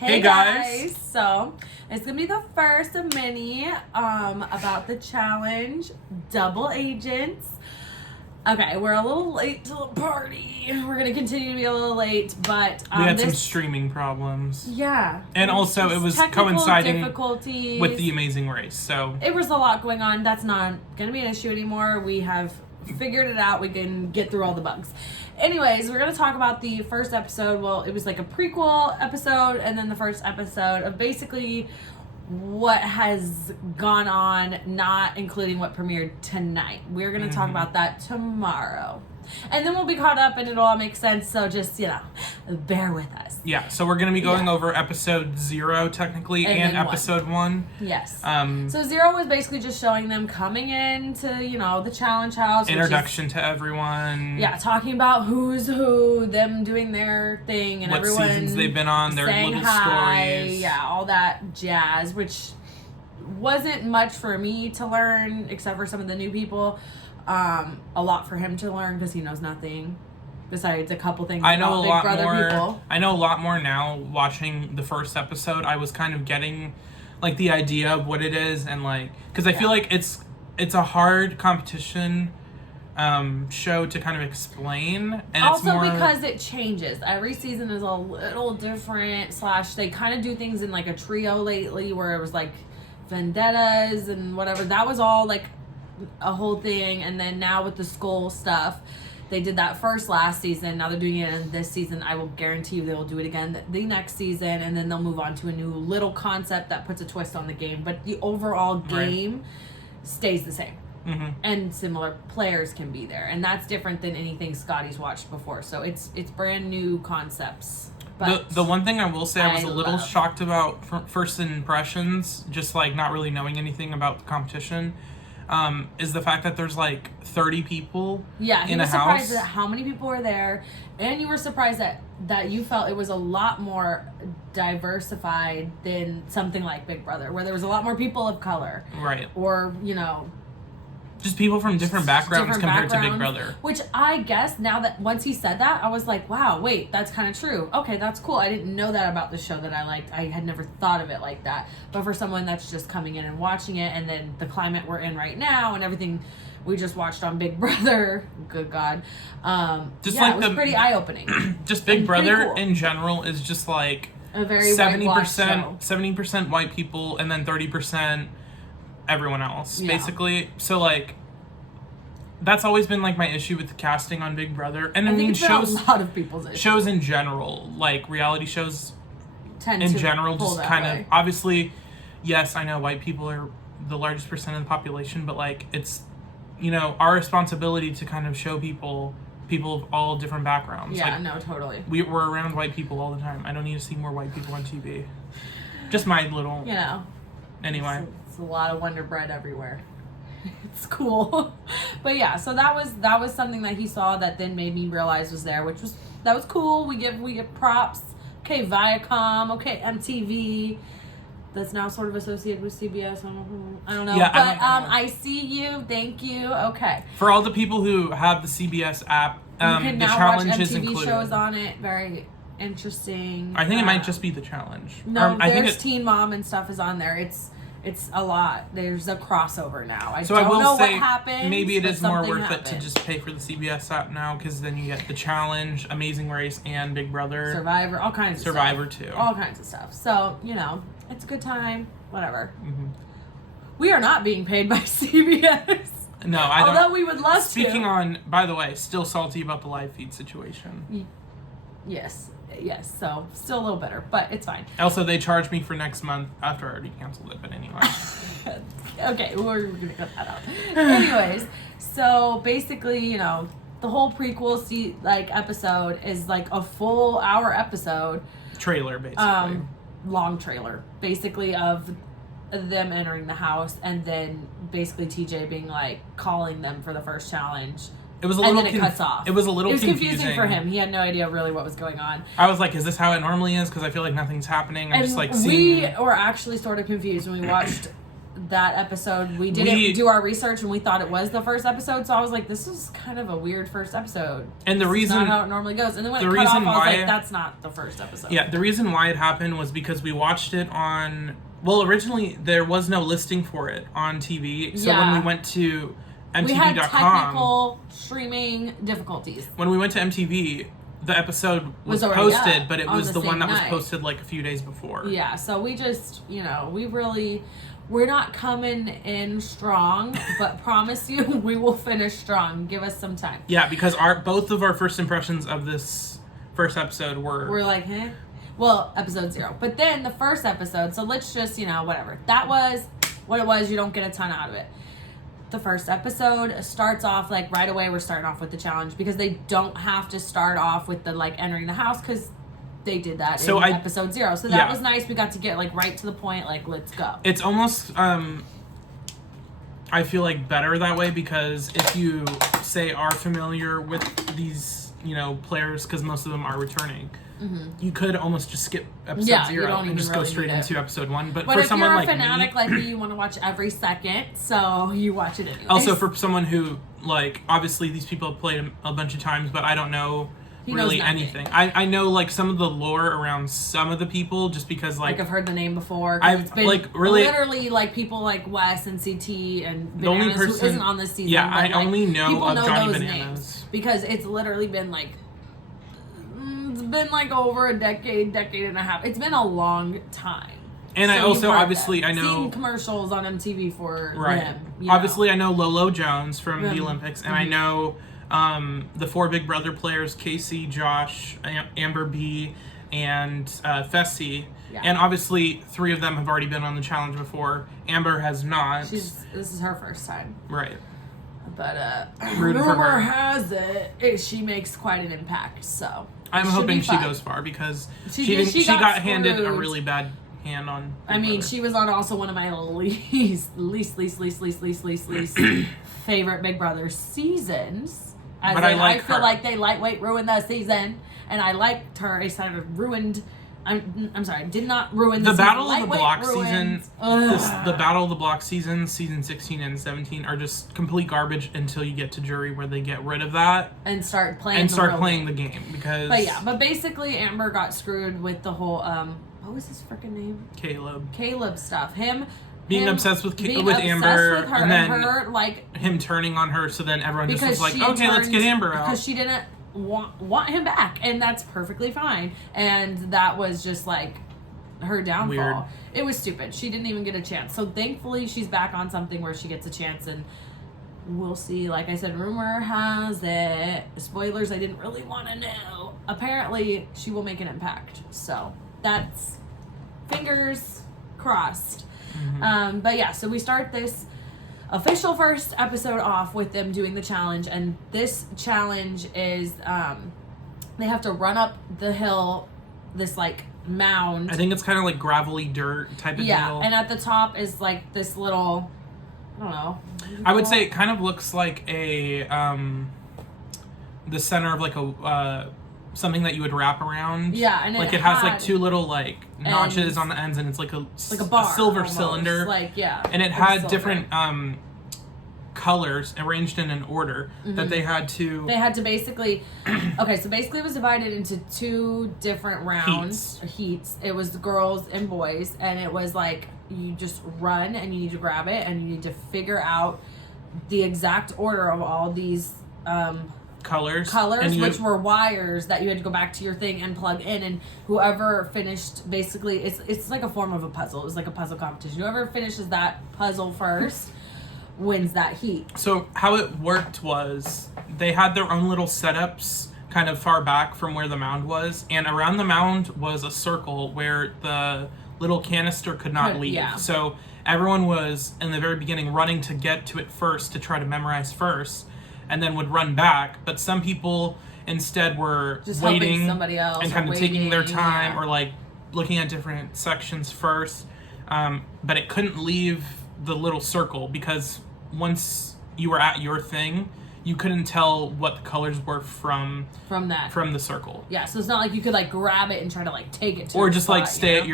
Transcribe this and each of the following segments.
Hey guys! So, it's going to be the first of many about the challenge, Double Agents. Okay, we're a little late to the party. We're going to continue to be a little late, but... we had some streaming problems. Yeah. And also it was coinciding with The Amazing Race, so... It was a lot going on. That's not going to be an issue anymore. We have figured it out. We can get through all the bugs. Anyways, we're going to talk about the first episode. Well, it was like a prequel episode and then the first episode of basically what has gone on, not including what premiered tonight. We're going to talk about that tomorrow. And then we'll be caught up and it'll all make sense. So just, bear with us. Yeah, so we're going to be going over episode 0 technically and episode 1. Yes. So 0 was basically just showing them coming into, the challenge house. Introduction to everyone. Yeah, talking about who's who, them doing their thing, and what everyone seasons they've been on, their little stories. Yeah, all that jazz, which wasn't much for me to learn, except for some of the new people. A lot for him to learn because he knows nothing besides a couple things. I know about a lot Big Brother more. People. I know a lot more now. Watching the first episode, I was kind of getting like the idea of what it is, and like because I feel like it's a hard competition show to kind of explain, and also it's more because it changes. Every season is a little different. / they kind of do things in like a trio lately, where it was like vendettas and whatever. That was all like a whole thing, and then now with the skull stuff, they did that first last season. Now they're doing it in this season. I will guarantee you they will do it again the next season, and then they'll move on to a new little concept that puts a twist on the game. But the overall game stays the same, and similar players can be there, and that's different than anything Scotty's watched before. So it's brand new concepts. But the one thing I will say I was a little shocked about first impressions, just like not really knowing anything about the competition. Is the fact that there's like 30 people in a house. Yeah, he was surprised at how many people were there, and you were surprised that you felt it was a lot more diversified than something like Big Brother, where there was a lot more people of color. Right. Or, just people from different backgrounds compared to Big Brother. Which I guess now that once he said that, I was like, wow, wait, that's kind of true. Okay, that's cool. I didn't know that about the show that I liked. I had never thought of it like that. But for someone that's just coming in and watching it, and then the climate we're in right now and everything we just watched on Big Brother, good God. It was pretty eye-opening. Just Big Brother in general is just like a very 70% white people and then 30% everyone else, basically. So like that's always been like my issue with the casting on Big Brother, and I mean shows, a lot of people's issue. Shows in general, like reality shows tend in to general, just kind way. of obviously. Yes, I know white people are the largest percent of the population, but like it's our responsibility to kind of show people of all different backgrounds. Yeah, like, no, totally. We're around white people all the time. I don't need to see more white people on TV. Just my little Anyway. It's a lot of Wonder Bread everywhere. It's cool. But yeah, so that was something that he saw that then made me realize was there, that was cool. We give props. Okay, Viacom, okay, MTV. That's now sort of associated with CBS. I don't know. Yeah, but I see you. Thank you. Okay. For all the people who have the CBS app, you can the now challenge watch is MTV included. shows on it. Very interesting. I think it might just be the challenge. No, there's Teen Mom and stuff is on there. It's a lot. There's a crossover now. I don't know what happens. Maybe it is more worth it to just pay for the CBS app now, because then you get the challenge, Amazing Race, and Big Brother, Survivor, all kinds of Survivor stuff. too, all kinds of stuff. So it's a good time. Whatever. We are not being paid by CBS. No, I don't. Although we would love to. Speaking on, by the way, still salty about the live feed situation. Yes. So still a little bitter, but it's fine. Also, they charged me for next month after I already canceled it. But anyway. Okay, we're gonna cut that out. Anyways, so basically, the whole prequel episode is like a full hour episode. Trailer, basically. Long trailer, basically, of them entering the house, and then basically TJ being like calling them for the first challenge. It was a little. And then it cuts off. It was a little confusing for him. He had no idea really what was going on. I was like, "Is this how it normally is?" Because I feel like nothing's happening. I'm just like seeing. We were actually sort of confused when we watched that episode. We didn't do our research and we thought it was the first episode, so I was like, this is kind of a weird first episode. And the reason... It's not how it normally goes. And then when it cut off, I was like, that's not the first episode. Yeah, the reason why it happened was because we watched it on... Well, originally, there was no listing for it on TV, so when we went to MTV.com... We had technical streaming difficulties. When we went to MTV... The episode was posted, but it was the one that was posted like a few days before. Yeah, so we just, we're not coming in strong, but promise you we will finish strong. Give us some time. Yeah, because both of our first impressions of this first episode we're like, eh? Well, episode 0. But then the first episode, so let's just, whatever. That was what it was. You don't get a ton out of it. The first episode starts off like right away. We're starting off with the challenge because they don't have to start off with the like entering the house because they did that in episode 0. So that was nice. We got to get like right to the point. Like, let's go. It's almost I feel like better that way because if you say are familiar with these players because most of them are returning. Mm-hmm. You could almost just skip episode 0 and just go straight into episode 1. But for someone like me... if you're a fanatic like me, you want to watch every second, so you watch it anyway. Also, for someone who, like, obviously these people have played a bunch of times, but I don't know really anything. I know, like, some of the lore around some of the people just because, like... I've heard the name before. I've, been like, really... Literally, like, people like Wes and CT and Bananas, who isn't on this season. Yeah, I only know of Johnny Bananas. Names because it's literally been, like... It's been like over a decade and a half. It's been a long time. And so I also obviously I know seen commercials on MTV for them. Obviously I know Lolo Jones from the Olympics, and I know the 4 Big Brother players: Casey, Josh, Amber B, and Fessy. Yeah. And obviously 3 of them have already been on the challenge before. Amber has not. This is her first time. Right. But rumor has it she makes quite an impact. So. I'm hoping she goes far because she got handed a really bad hand on. She was on also one of my least favorite Big Brother seasons. But I feel like they lightweight ruined that season, and I liked her. It sort of ruined. I'm sorry, did not ruin the Battle of the Block season. The Battle of the Block season 16 and 17 are just complete garbage until you get to jury where they get rid of that and start playing the game because. But basically Amber got screwed with the whole what was his freaking name? Caleb stuff. Him obsessed with Amber, and then her, him turning on her. So then everyone just was like, okay, let's get Amber out because she didn't want him back, and that's perfectly fine. And that was just like her downfall. Weird. It was stupid. She didn't even get a chance. So thankfully she's back on something where she gets a chance, and we'll see. Like I said, rumor has it, spoilers I didn't really want to know, apparently she will make an impact. So that's fingers crossed. Mm-hmm. But yeah, so we start this official first episode off with them doing the challenge, and this challenge is they have to run up the hill, this like mound. I think it's kind of like gravelly dirt type of deal. And at the top is like this little, I don't know. I would say it kind of looks like a the center of like a something that you would wrap around. Yeah, and like it has like 2 little like notches on the ends, and it's like a bar, a silver almost. cylinder. And it had different colors arranged in an order that they had to basically so basically it was divided into 2 different rounds heats. It was the girls and boys, and it was like you just run and you need to grab it and you need to figure out the exact order of all these colors, which were wires that you had to go back to your thing and plug in, and whoever finished, basically it's like a form of a puzzle. It was like a puzzle competition. Whoever finishes that puzzle first wins that heat. So how it worked was they had their own little setups kind of far back from where the mound was, and around the mound was a circle where the little canister could not leave. Yeah. So everyone was in the very beginning running to get to it first to try to memorize first, and then would run back. But some people instead were just waiting somebody else and kind of taking their time, or like looking at different sections first. But it couldn't leave the little circle because once you were at your thing, you couldn't tell what the colors were from the circle. Yeah, so it's not like you could like grab it and try to like take it to or your just spot, like stay at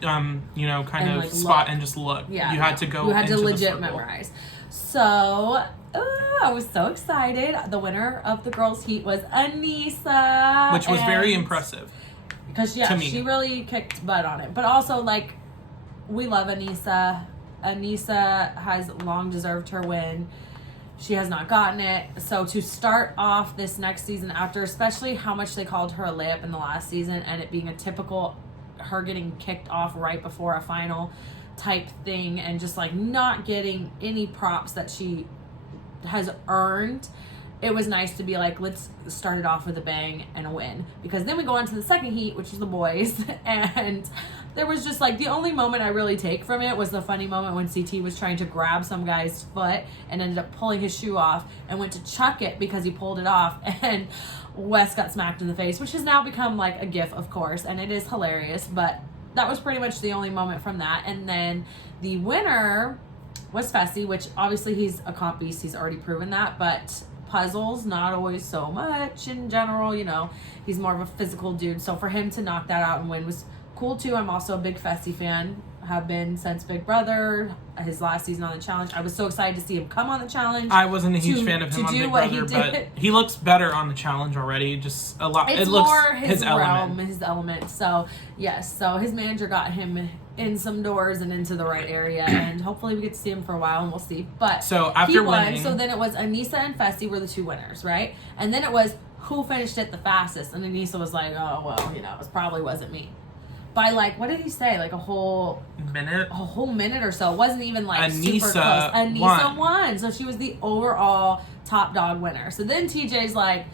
you know, kind And, of like, spot look. and just look. Yeah, You had to go. You had to into the legit circle. memorize. So I was so excited. The winner of the girls' heat was Anissa, Which was very and- impressive. Because to me. she really kicked butt on it. But also, like, we love Anissa. Anissa has long deserved her win. She has not gotten it. So to start off this next season after, especially how much they called her a layup in the last season, and it being a typical her getting kicked off right before a final type thing, and just like not getting any props that she has earned, it was nice to be like, let's start it off with a bang and a win. Because then we go on to the second heat, which is the boys, and there was just like, the only moment I really take from it was the funny moment when CT was trying to grab some guy's foot and ended up pulling his shoe off and went to chuck it because he pulled it off, and Wes got smacked in the face, which has now become like a gif, of course, and it is hilarious. But that was pretty much the only moment from that. And then the winner was Fessy, which obviously he's a comp beast, he's already proven that, but puzzles, not always so much in general, you know, he's more of a physical dude. So for him to knock that out and win was cool too. I'm also a big Fessy fan, have been since Big Brother, his last season on the challenge. I was so excited to see him come on the challenge. I wasn't a huge to- fan of to him on do Big what Brother, he but did. he looks better on the challenge already. Just a lot. It's it looks more his realm, element. his element. So yes, so his manager got him in some doors and into the right area, and hopefully we get to see him for a while, and we'll see. But So after he won. winning, So then it was Anissa and Fessy were the two winners, right? And then it was who finished it the fastest, and Anissa was like, oh well, you know, it probably wasn't me. By like, what did he say? Like a whole minute or so. It wasn't even like super Anissa close. Anissa won. won. So she was the overall top dog winner. So then TJ's like,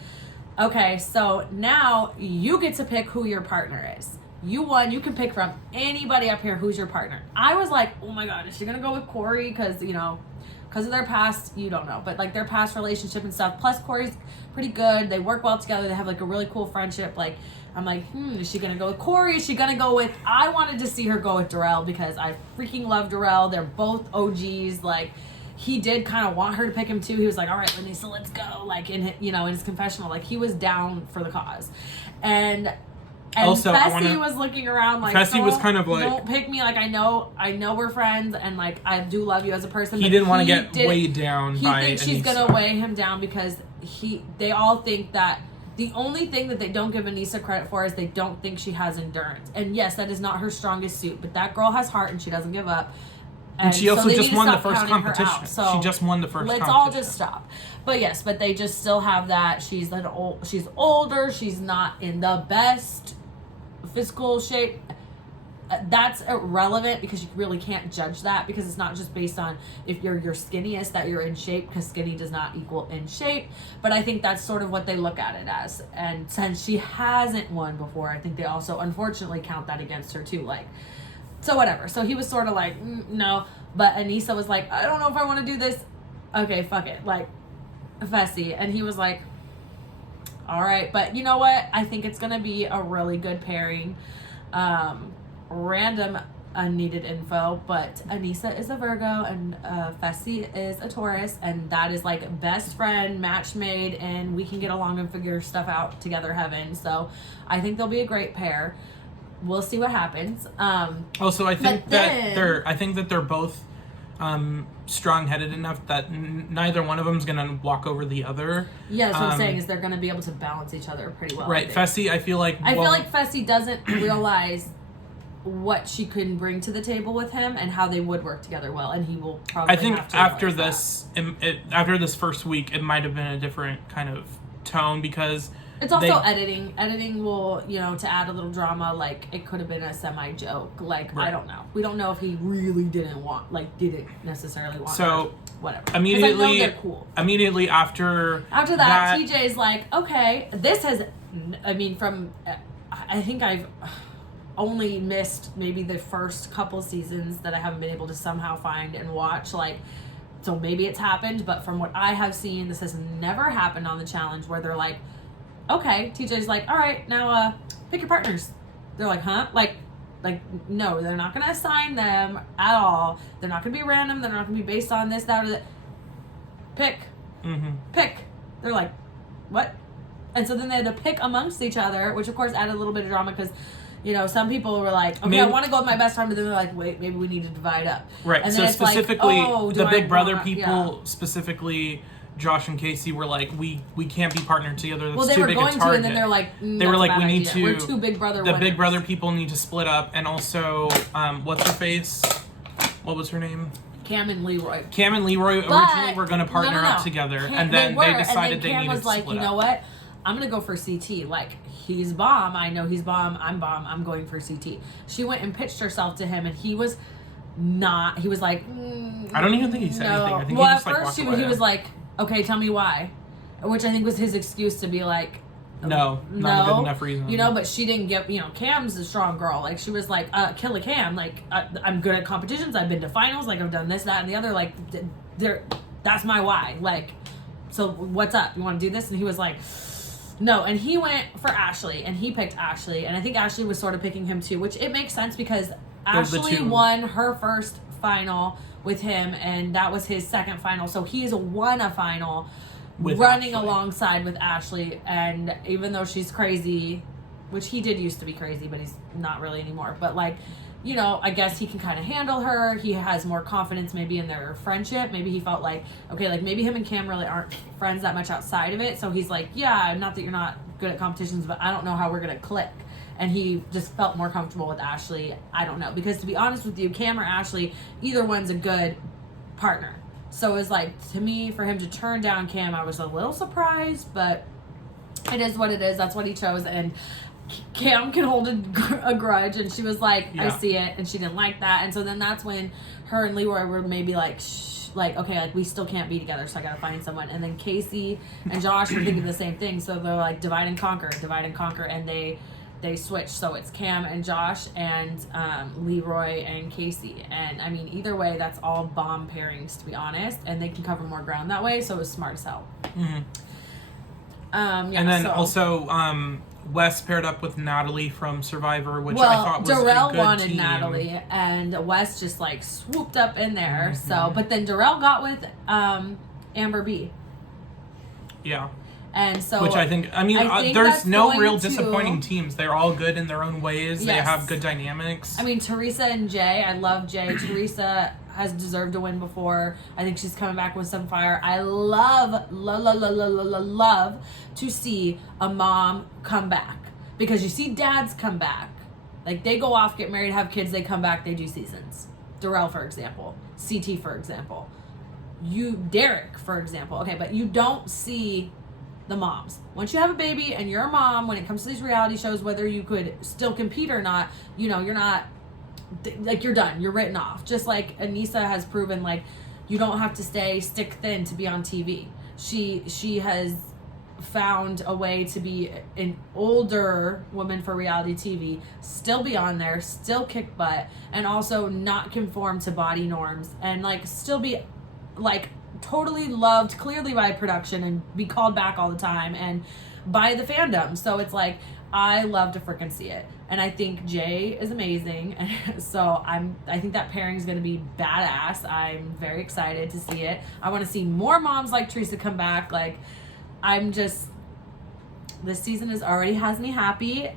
okay, so now you get to pick who your partner is. You won. You can pick from anybody up here who's your partner. I was like, oh my God, is she going to go with Corey? Because, you know, because of their past, you don't know, but like their past relationship and stuff. Plus, Corey's pretty good. They work well together. They have like a really cool friendship. Like, I'm like, is she gonna go with Corey? Is she gonna go with? I wanted to see her go with Darrell because I freaking love Darrell. They're both OGs. Like, he did kind of want her to pick him too. He was like, all right, Lanisa, let's go. Like in his confessional, like he was down for the cause, and Also, I Fessy wanna- was looking around like, Fessy was kind of like- don't pick me. Like I know we're friends, and like I do love you as a person. he but didn't want to get didn't- weighed down he by thinks she's Anissa. gonna weigh him down because they all think that the only thing that they don't give Anissa credit for is they don't think she has endurance. And yes, that is not her strongest suit, but that girl has heart and she doesn't give up. And she so also they just need to won the stop first counting her competition. out. So She just won the first let's competition. all just stop. But yes, but they just still have that. She's older. She's not in the best physical shape. That's irrelevant because you really can't judge that because it's not just based on if you're your skinniest that you're in shape, because skinny does not equal in shape. But I think that's sort of what they look at it as. And since she hasn't won before, I think they also unfortunately count that against her too. Like, so whatever. So he was sort of like, no. But Anissa was like, I don't know if I want to do this. Okay, fuck it. Like, Fessy. And he was like, all right. But you know what? I think it's going to be a really good pairing. Random unneeded info, but Anissa is a Virgo and Fessy is a Taurus, and that is like best friend match made, and we can get along and figure stuff out together heaven. So I think they'll be a great pair. We'll see what happens. Also, I think But that then- they're both strong-headed enough that neither one of them is gonna walk over the other. Yeah, that's what I'm saying is they're going to be able to balance each other pretty well. Right, I think. Fessy, I feel like Fessy doesn't realize what she can bring to the table with him and how they would work together well, and he will probably. I think have to after realize this, after this first week, it might have been a different kind of tone because it's also they- editing. Editing will, to add a little drama. Like it could have been a semi joke. Like I Right. don't know. We don't know if he really didn't necessarily want. So, her. Whatever. 'Cause I know immediately, they're cool. immediately after After that, TJ's like, okay, this has. I mean, from I think I've only missed maybe the first couple seasons that I haven't been able to somehow find and watch. Like, so maybe it's happened, but from what I have seen, this has never happened on the challenge where they're like, okay, TJ's like, all right, now pick your partners. They're like, huh? Like no, they're not gonna assign them at all. They're not gonna be random. They're not gonna be based on this, that, or that. Pick. Pick. They're like, what? And so then they had to pick amongst each other, which of course added a little bit of drama because, You know, some people were like, okay, Maybe- I want to go with my best friend, but then they're like, wait, maybe we need to divide up. Right. And So then it's like, specifically, oh, do the I Big Brother want- people, specifically Josh and Casey, were like, we can't be partnered together. That's Well, they too were big a going to, target. and then they're like, They were like, we need to. We're two Big Brother The winners. Big Brother people need to split up, and also, what's her face? What was her name? Cam and Leroy. Cam and Leroy originally were going to partner no. up together, Cam- and then they decided and then they Cam needed was to like, split you know up. what? I'm gonna go for CT. Like, he's bomb. I know he's bomb. I'm bomb. I'm going for CT. She went and pitched herself to him, and he was not. He was like, I don't even think he said anything. I think well, he just at like first walked away. he was like, okay, tell me why, which I think was his excuse to be like, no, not a good enough reason. you know. But she didn't get. You know, Cam's a strong girl. Like, she was like, kill a Cam. Like, I'm good at competitions. I've been to finals. Like, I've done this, that, and the other. Like, that's my why. Like, so what's up? You want to do this? And he was like, no. And he went for Ashley, and he picked Ashley, and I think Ashley was sort of picking him too, which it makes sense because Those are the Ashley two. won her first final with him, and that was his second final. So he's won a final With running Ashley. alongside with Ashley. And even though she's crazy, which he did used to be crazy, but he's not really anymore. But like, you know, I guess he can kind of handle her. He has more confidence maybe in their friendship. Maybe he felt like, okay, like maybe him and Cam really aren't friends that much outside of it. So he's like, yeah, not that you're not good at competitions, but I don't know how we're going to click. And he just felt more comfortable with Ashley. I don't know. Because to be honest with you, Cam or Ashley, either one's a good partner. So it was like, to me, for him to turn down Cam, I was a little surprised, but it is what it is. That's what he chose. And Cam can hold a grudge, and she was like, I Yeah. see it, and she didn't like that. And so then that's when her and Leroy were maybe like, shh, like, okay, like, we still can't be together, so I gotta find someone. And then Casey and Josh were thinking the same thing, so they're like, divide and conquer, and they switched. So it's Cam and Josh and Leroy and Casey. And I mean, either way, that's all bomb pairings, to be honest, and they can cover more ground that way, so it was smart as hell. Mhm. Yeah, And then so. also, Wes paired up with Natalie from Survivor, which I thought was Darrell a good wanted team. Natalie, and Wes just like swooped up in there. Mm-hmm. So, but then Darrell got with Amber B, Yeah. and so Which I think think there's that's no going real to- disappointing teams. They're all good in their own ways. They Yes. have good dynamics. I mean, Teresa and Jay. I love Jay. Teresa has deserved to win before. I think she's coming back with some fire. I love to see a mom come back, because you see dads come back. Like, they go off, get married, have kids, they come back, they do seasons. Darrell, for example. CT, for example. Derek, for example. Okay, but you don't see the moms. Once you have a baby and you're a mom, when it comes to these reality shows, whether you could still compete or not, you know, you're not, like, you're done. You're written off. Just like Anissa has proven, like, you don't have to stay stick thin to be on TV. She has found a way to be an older woman for reality TV, still be on there, still kick butt, and also not conform to body norms, and like still be like totally loved clearly by production, and be called back all the time and by the fandom. So it's like, I love to freaking see it. And I think Jay is amazing. So I think that pairing is going to be badass. I'm very excited to see it. I want to see more moms like Teresa come back. Like, this season already has me happy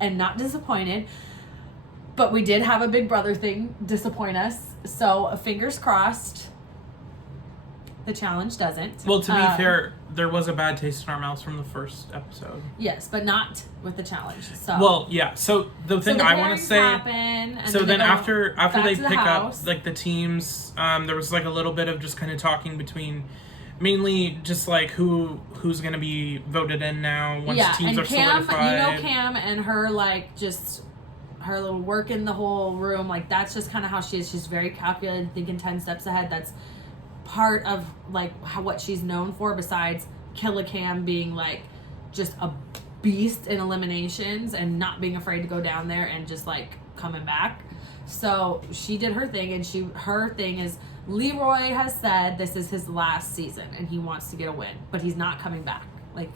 and not disappointed. But we did have a Big Brother thing disappoint us. So fingers crossed the challenge doesn't. Well, to be fair, there was a bad taste in our mouths from the first episode. Yes, but not with the challenge. So Well, yeah. So the thing the I want pairings to say. happen, and So then they go after back they to the pick house. up like the teams, there was like a little bit of just kind of talking between, mainly just like who's gonna be voted in now once teams and are Cam, solidified. Cam and her, like, just her little work in the whole room, like, that's just kind of how she is. She's very calculated, thinking 10 steps ahead. That's part of like what she's known for, besides Killa Cam being like just a beast in eliminations and not being afraid to go down there and just like coming back. So she did her thing, and her thing is, Leroy has said this is his last season and he wants to get a win, but he's not coming back, like,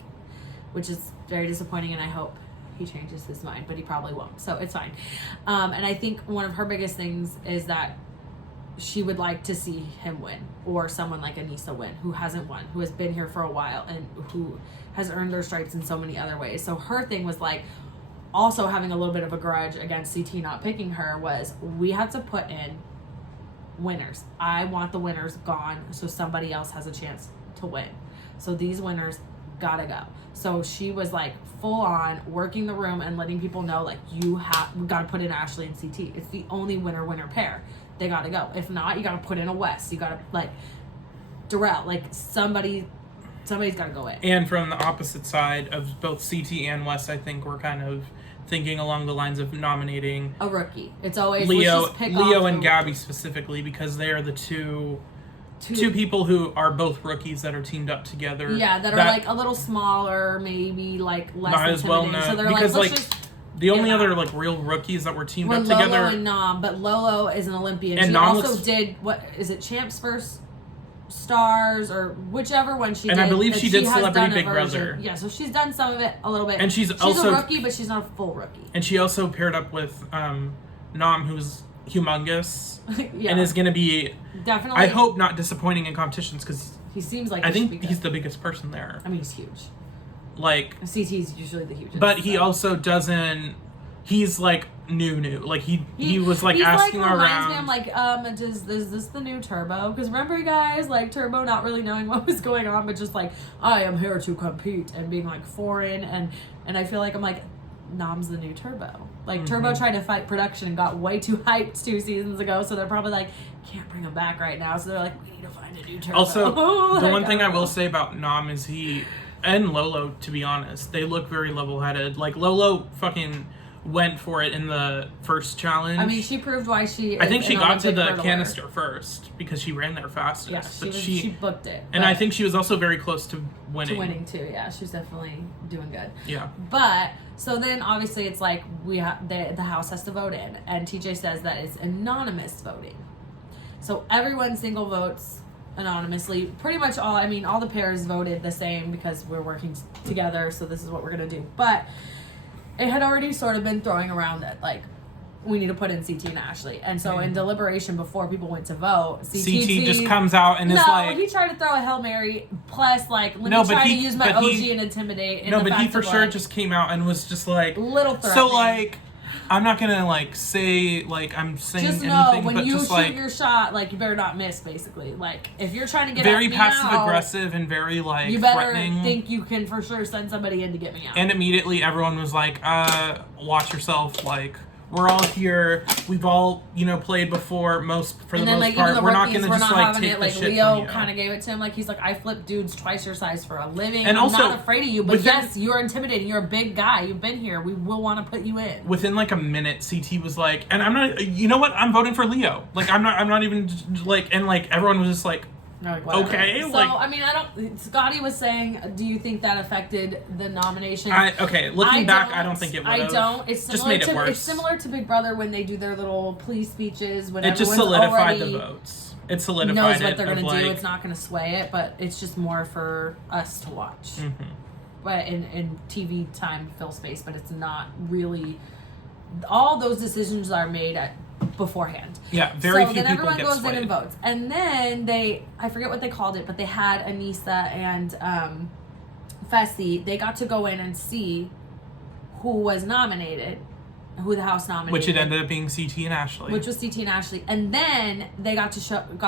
which is very disappointing, and I hope he changes his mind, but he probably won't, so it's fine. And I think one of her biggest things is that she would like to see him win, or someone like Anissa win, who hasn't won, who has been here for a while, and who has earned their stripes in so many other ways. So her thing was like, also having a little bit of a grudge against CT not picking her was we had to put in winners. I want the winners gone so somebody else has a chance to win. So these winners gotta go. So she was like full on working the room and letting people know like we gotta put in Ashley and CT. It's the only winner pair. They gotta go. If not, you gotta put in a Wes. You gotta like Darrell. Like somebody's gotta go in. And from the opposite side of both CT and Wes, I think we're kind of thinking along the lines of nominating a rookie. It's always Leo let's just pick and Gabby specifically, because they are the two people who are both rookies that are teamed up together. Yeah, that are like a little smaller, maybe like less not as well known. So they're because like, let's just the only other like real rookies that were teamed up Lolo together. And Nom, but Lolo is an Olympian. And she Nom also did Champs vs. Stars or whichever one she did. And I believe she did has Celebrity done a Big version. Brother. Yeah, so she's done some of it a little bit. And she's a also rookie, but she's not a full rookie. And she also paired up with Nom, who's humongous, yeah. and is going to be definitely. I hope not disappointing in competitions, because he seems like I think he's the biggest person there. I mean, he's huge. Like CT's usually the hugest, but he also doesn't. He's like new. Like he was like asking like, around. Me, I'm like, is this the new Turbo? Because remember, you guys, like Turbo not really knowing what was going on, but just like I am here to compete and being like foreign and I feel like I'm like Nom's the new Turbo. Like Turbo tried to fight production and got way too hyped 2 seasons ago, so they're probably like can't bring him back right now. So they're like, we need to find a new Turbo. Also, like, the one thing I will say about Nom is he and Lolo, to be honest, they look very level-headed. Like Lolo fucking went for it in the first challenge. I mean, she proved why she. I think she got to the hurdler. Canister first because she ran there fastest. Yeah, she booked it. And I think she was also very close to winning. To winning too, yeah. She's definitely doing good. Yeah. But so then obviously it's like we have the house has to vote in, and TJ says that it's anonymous voting. So everyone single votes anonymously. Pretty much all the pairs voted the same because we're working together. So this is what we're gonna do. But it had already sort of been throwing around that, like, we need to put in CT and Ashley. And so in deliberation before people went to vote, CT just comes out and is like... No, he tried to throw a Hail Mary, plus, like, let me try to use my OG and intimidate. No, but he for sure just came out and was just like... Little threatening. So, like... I'm not gonna like say like I'm saying just know, anything, when but you just shoot like your shot, like you better not miss. Basically, like if you're trying to get very at me passive out, aggressive and very like you better threatening. think you can for sure send somebody in to get me out. And immediately everyone was like, watch yourself. Like we're all here. We've all played before. For the most part, we're not gonna just like take the shit Leo from you. kind of gave it to him. Like he's like, I flip dudes twice your size for a living. And I'm also, not afraid of you, but yes, you're intimidating. You're a big guy. You've been here. We will want to put you in. Within like a minute, CT was like, and I'm not. You know what? I'm voting for Leo. Like I'm not even like. And like everyone was just like. Like, okay, so like, I mean, Scotty was saying, do you think that affected the nomination? Looking back, I don't think it would. I don't. It's similar just made it worse. It's similar to Big Brother when they do their little plea speeches. When it just solidified the votes. It solidified knows what it they're going to do. like, It's not going to sway it, but it's just more for us to watch. Mm-hmm. But in TV time, fill space, but it's not really. All those decisions are made beforehand. Yeah, very few people get swayed. So then everyone goes in and votes. And then I forget what they called it, but they had Anissa and Fessy. They got to go in and see who was nominated, who the house nominated. Which it ended up being CT and Ashley. Which was CT and Ashley. And then they got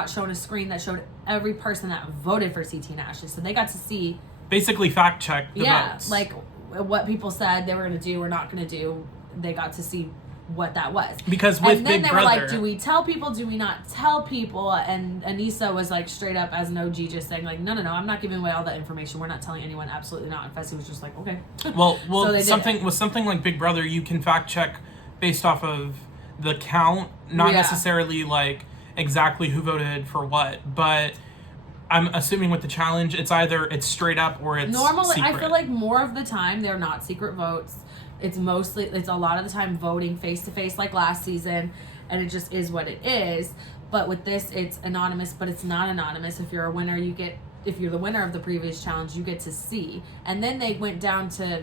shown a screen that showed every person that voted for CT and Ashley. So they got to see... Basically fact check the votes. Like what people said they were going to do or not going to do. They got to see what that was. Because with Big Brother... And then they were like, do we tell people, do we not tell people? And Anissa was like straight up as an OG just saying like, no, I'm not giving away all that information. We're not telling anyone, absolutely not. And Fessy was just like, okay. Well, So something like Big Brother, you can fact check based off of the count, not necessarily like exactly who voted for what, but I'm assuming with the challenge, it's either it's straight up or it's normally secret. I feel like more of the time they're not secret votes. It's a lot of the time voting face to face like last season, and it just is what it is. But with this, it's anonymous, but it's not anonymous. If you're a winner, if you're the winner of the previous challenge, you get to see. And then they went down to,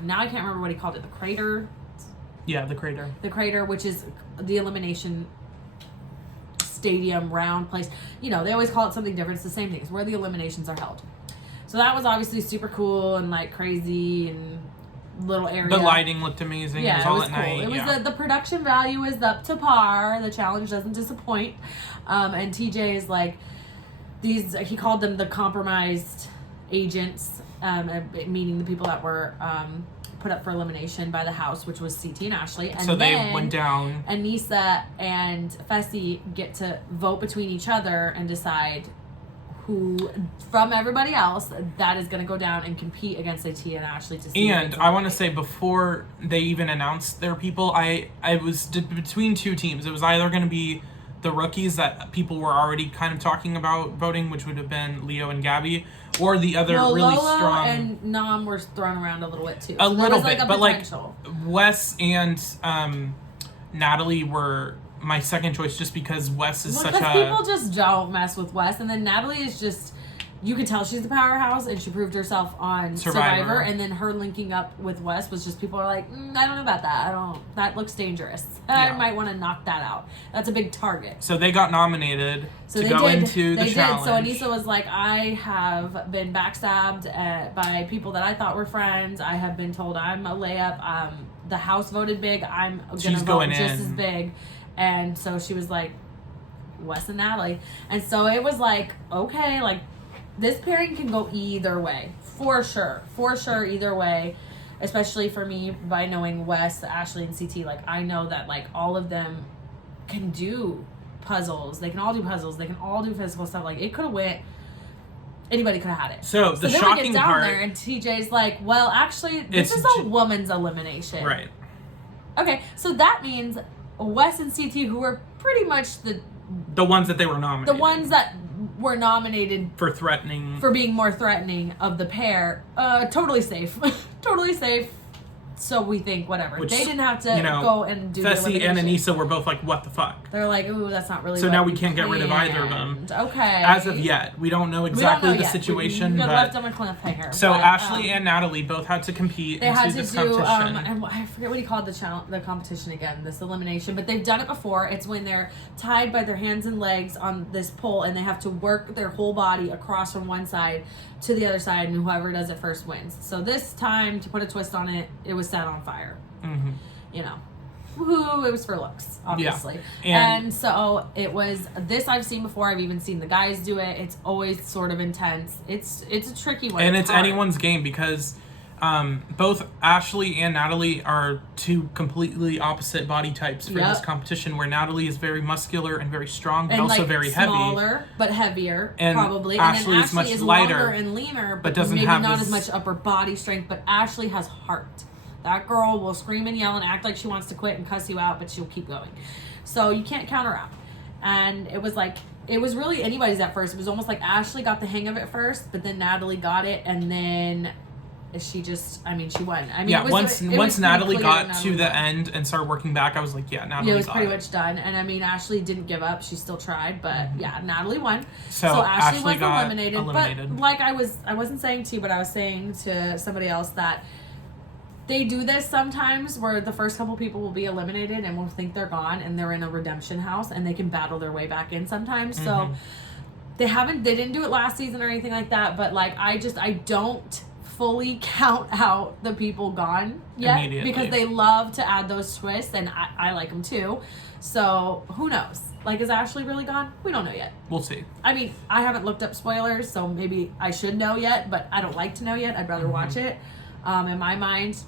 now I can't remember what he called it, the crater. Yeah, the crater. The crater, which is the elimination stadium round place. They always call it something different. It's the same thing. It's where the eliminations are held. So that was obviously super cool and like crazy little area. The lighting looked amazing. Yeah, it was all it was at cool. night. It was yeah. the production value is up to par. The challenge doesn't disappoint. And TJ is like, he called them the compromised agents, meaning the people that were put up for elimination by the house, which was CT and Ashley. And so they then went down. Aneesa and Fessy get to vote between each other and decide who, from everybody else, that is going to go down and compete against AT and Ashley to see. And I want to say, before they even announced their people, I was between two teams. It was either going to be the rookies that people were already kind of talking about voting, which would have been Leo and Gabby, or the other really Lolo strong. and Nam were thrown around a little bit too. A So there little was, bit, a but potential. Wes and Natalie were my second choice, just because Wes is such a. People just don't mess with Wes, and then Natalie is just. You could tell she's the powerhouse, and she proved herself on Survivor. And then her linking up with Wes was just, people are like, I don't know about that. That looks dangerous. I might want to knock that out. That's a big target. So they got nominated to go into the challenge. So Aneesa was like, I have been backstabbed by people that I thought were friends. I have been told I'm a layup. The house voted big. I'm going to vote just as big. And so she was like, Wes and Natalie. And so it was like, okay, like, this pairing can go either way, for sure, either way, especially for me, by knowing Wes, Ashley, and CT. Like, I know that, like, all of them can do puzzles. They can all do puzzles. They can all do physical stuff. Like, it could have went, anybody could have had it. So the then shocking we get down part, there, and TJ's like, well, actually, this is a woman's elimination. Right. Okay, so that means Wes and CT, who were pretty much the ones that they were nominated. The ones that were nominated for being more threatening of the pair, totally safe. Totally safe. So we think, whatever. They didn't have to go and do Fessy the and Aneesa were both like, what the fuck? They're like, ooh, that's not really so now we can't get rid of either of them. Okay. As of yet. We don't know exactly the situation. We but left them a cliffhanger. So Ashley and Natalie both had to compete they had to this do, competition. and I forget what he called the competition again, this elimination, but they've done it before. It's when they're tied by their hands and legs on this pole, and they have to work their whole body across from one side to the other side, and whoever does it first wins. So this time, to put a twist on it, it was set on fire. Mm-hmm. You know, woohoo! It was for looks, obviously. Yeah. And so it was. This I've seen before. I've even seen the guys do it. It's always sort of intense. It's a tricky one. And it's hard. anyone's game, because both Ashley and Natalie are two completely opposite body types for this competition, where Natalie is very muscular and very strong, but also very heavy. Smaller, but heavier, and probably. Ashley and is then much Ashley is lighter, longer and leaner, but doesn't maybe have not this... as much upper body strength. But Ashley has heart. That girl will scream and yell and act like she wants to quit and cuss you out, but she'll keep going. So you can't count her out. And it was like, it was really anybody's at first. It was almost like Ashley got the hang of it first, but then Natalie got it, and then she won. Yeah, once Natalie got to the end and started working back, I was like, yeah, Natalie got it. It was pretty much done. And Ashley didn't give up. She still tried, but yeah, Natalie won. So Ashley was got eliminated. But like I wasn't saying to you, but I was saying to somebody else that they do this sometimes where the first couple people will be eliminated and will think they're gone, and they're in a redemption house, and they can battle their way back in sometimes. So they didn't do it last season or anything like that, but like I don't fully count out the people gone yet, because they love to add those twists, and I like them too. So who knows? Like, is Ashley really gone? We don't know yet. We'll see. I mean, I haven't looked up spoilers, so maybe I should know yet, but I don't like to know yet. I'd rather watch it. In my mind,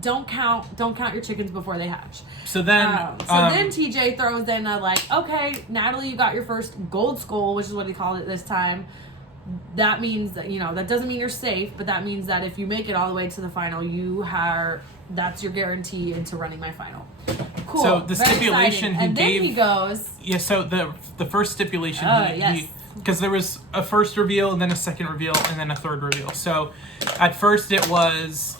don't count your chickens before they hatch. So then then TJ throws in okay, Natalie, you got your first gold skull, which is what he called it this time. That means that, that doesn't mean you're safe, but that means that if you make it all the way to the final, that's your guarantee into running my final. Cool. So the stipulation and then he goes. Yeah. So the first stipulation. Yes. Because there was a first reveal, and then a second reveal, and then a third reveal. So at first it was,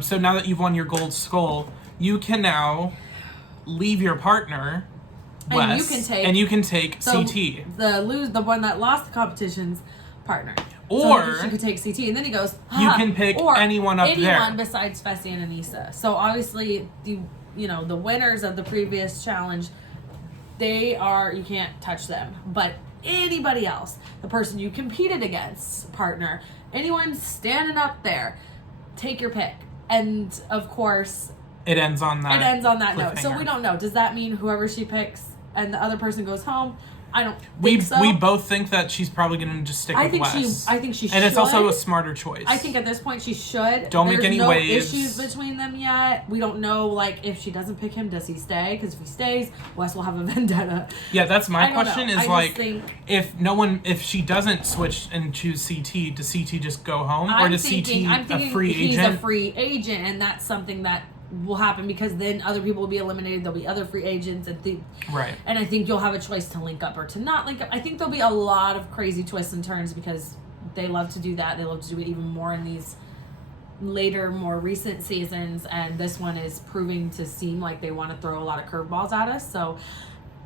so now that you've won your gold skull, you can now leave your partner, Wes, and you can take CT. The one that lost the competition's partner. Or so you could take CT, and then he goes, you can pick anyone up there. Anyone besides Fessy and Aneesa. So obviously the winners of the previous challenge, you can't touch them. But anybody else, the person you competed against, partner, anyone standing up there, take your pick. And of course, it ends on that note. So cliffhanger. we don't know. Does that mean whoever she picks and the other person goes home? I don't we think so. We both think that she's probably going to just stick with Wes. I think she should. And it's also a smarter choice. I think at this point she should. Don't make any waves. There's no issues between them yet. We don't know, like, if she doesn't pick him, does he stay? Because if he stays, Wes will have a vendetta. Yeah, that's my question is, like, think, if she doesn't switch and choose CT, does CT just go home? Or does CT a free agent? He's a free agent, and that's something that will happen because then other people will be eliminated. There'll be other free agents right. And I think you'll have a choice to link up or to not link up. I think there'll be a lot of crazy twists and turns because they love to do that. They love to do it even more in these later, more recent seasons, and this one is proving to seem like they want to throw a lot of curveballs at us. So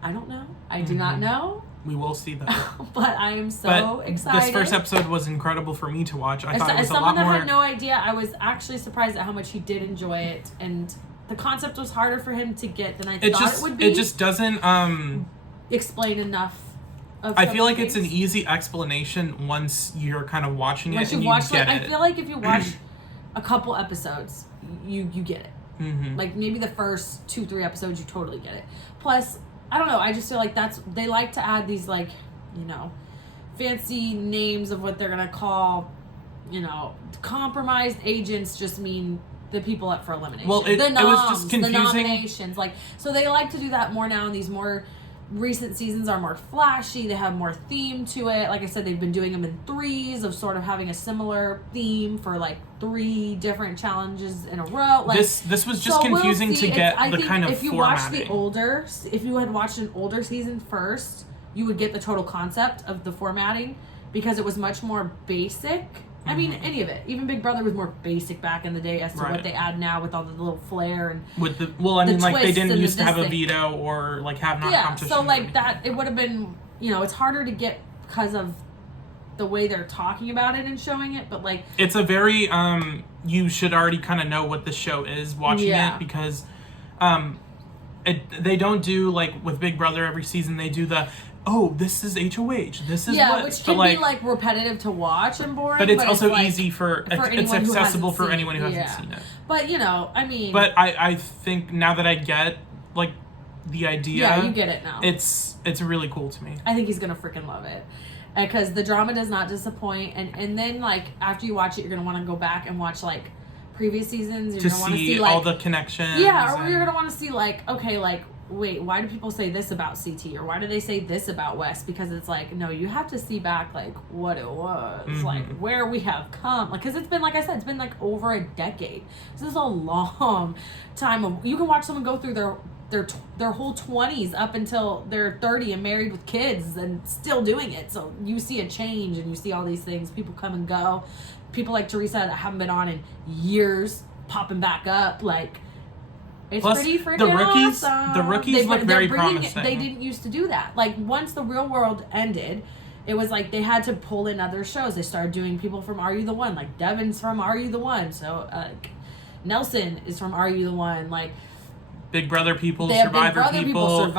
I don't know. I do not know. We will see that. But I am so excited. This first episode was incredible for me to watch. I thought it was a lot more... As someone that had no idea, I was actually surprised at how much he did enjoy it. And the concept was harder for him to get than I thought it would be. It just doesn't... explain enough of I feel like things. it's an easy explanation once you're kind of watching it and you get it. I feel like if you watch a couple episodes, you get it. Mm-hmm. Like maybe the first 2-3 episodes, you totally get it. Plus... I don't know, I just feel like they like to add these, like, you know, fancy names of what they're going to call, you know, compromised agents just mean the people up for elimination. Well, it was just confusing. The nominations, like, so they like to do that more now in these more recent seasons are more flashy, they have more theme to it. Like I said, they've been doing them in threes of sort of having a similar theme for like 3 different challenges in a row. Like, this was just confusing to get the kind of if you formatting. if you had watched an older season first, you would get the total concept of the formatting because it was much more basic. I mean, any of it. Even Big Brother was more basic back in the day as to what they add now with all the little flair and with the like they didn't used to have a veto or like have non-competition. So like that, it would have been, you know, it's harder to get because of the way they're talking about it and showing it, but like it's a very you should already kind of know what the show is watching it because they don't do like with Big Brother every season they do the this is HOH. This is what. Which can be like repetitive to watch and boring. But it's also easy it's accessible for anyone who hasn't seen it. But you know, I mean. But I think now that I get like the idea. Yeah, you get it now. It's really cool to me. I think he's gonna freaking love it. Because the drama does not disappoint, and then like after you watch it, you're gonna want to go back and watch like previous seasons. You're gonna want to see like, all the connections. Yeah, or you're gonna want to see like, okay, like wait, why do people say this about CT or why do they say this about Wes? Because it's like, no, you have to see back like what it was, like where we have come, like because it's been, like I said, it's been like over a decade. This is a long time. You can watch someone go through their whole 20s up until they're 30 and married with kids and still doing it. So you see a change and you see all these things. People come and go. People like Teresa that haven't been on in years popping back up. Like, it's plus, pretty freaking awesome. The rookies look very promising. They didn't used to do that. Like, once The Real World ended, it was like they had to pull in other shows. They started doing people from Are You the One? Like, Devin's from Are You the One? So, Nelson is from Are You the One? Like, Big Brother people, Survivor people, Love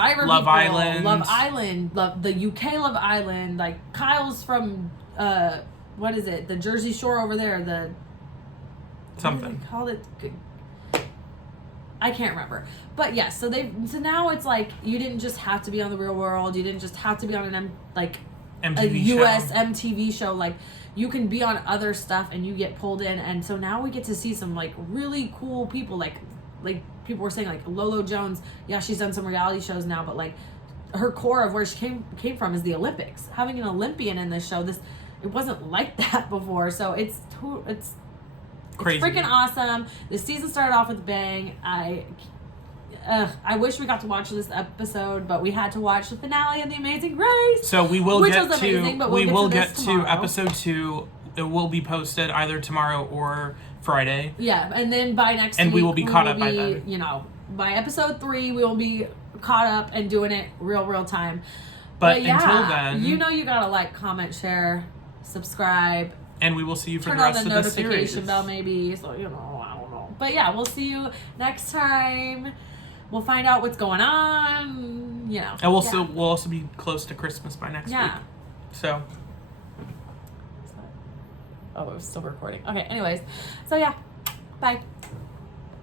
Island, the UK Love Island. Like, Kyle's from, what is it? The Jersey Shore over there. The something. Called it. I can't remember. But yeah, so now it's like you didn't just have to be on The Real World. You didn't just have to be on MTV a US MTV show. Like, you can be on other stuff and you get pulled in. And so now we get to see some like really cool people. Like people were saying like Lolo Jones. Yeah, she's done some reality shows now, but like her core of where she came from is the Olympics. Having an Olympian in this show, it wasn't like that before. So it's crazy. It's freaking awesome. The season started off with a bang. I wish we got to watch this episode, but we had to watch the finale of The Amazing Race. So we will get to tomorrow. episode 2. It will be posted either tomorrow or Friday. Yeah, and then by next week, we will be caught up by then. You know, by episode 3, we will be caught up and doing it real time. But yeah, until then, you know, you gotta like, comment, share, subscribe. And we will see you for the rest of the series. Turn on the notification bell, maybe. So, you know, I don't know. But yeah, we'll see you next time. We'll find out what's going on. You know. And we'll also be close to Christmas by next week. So. Oh, it was still recording. Okay, anyways. So yeah. Bye.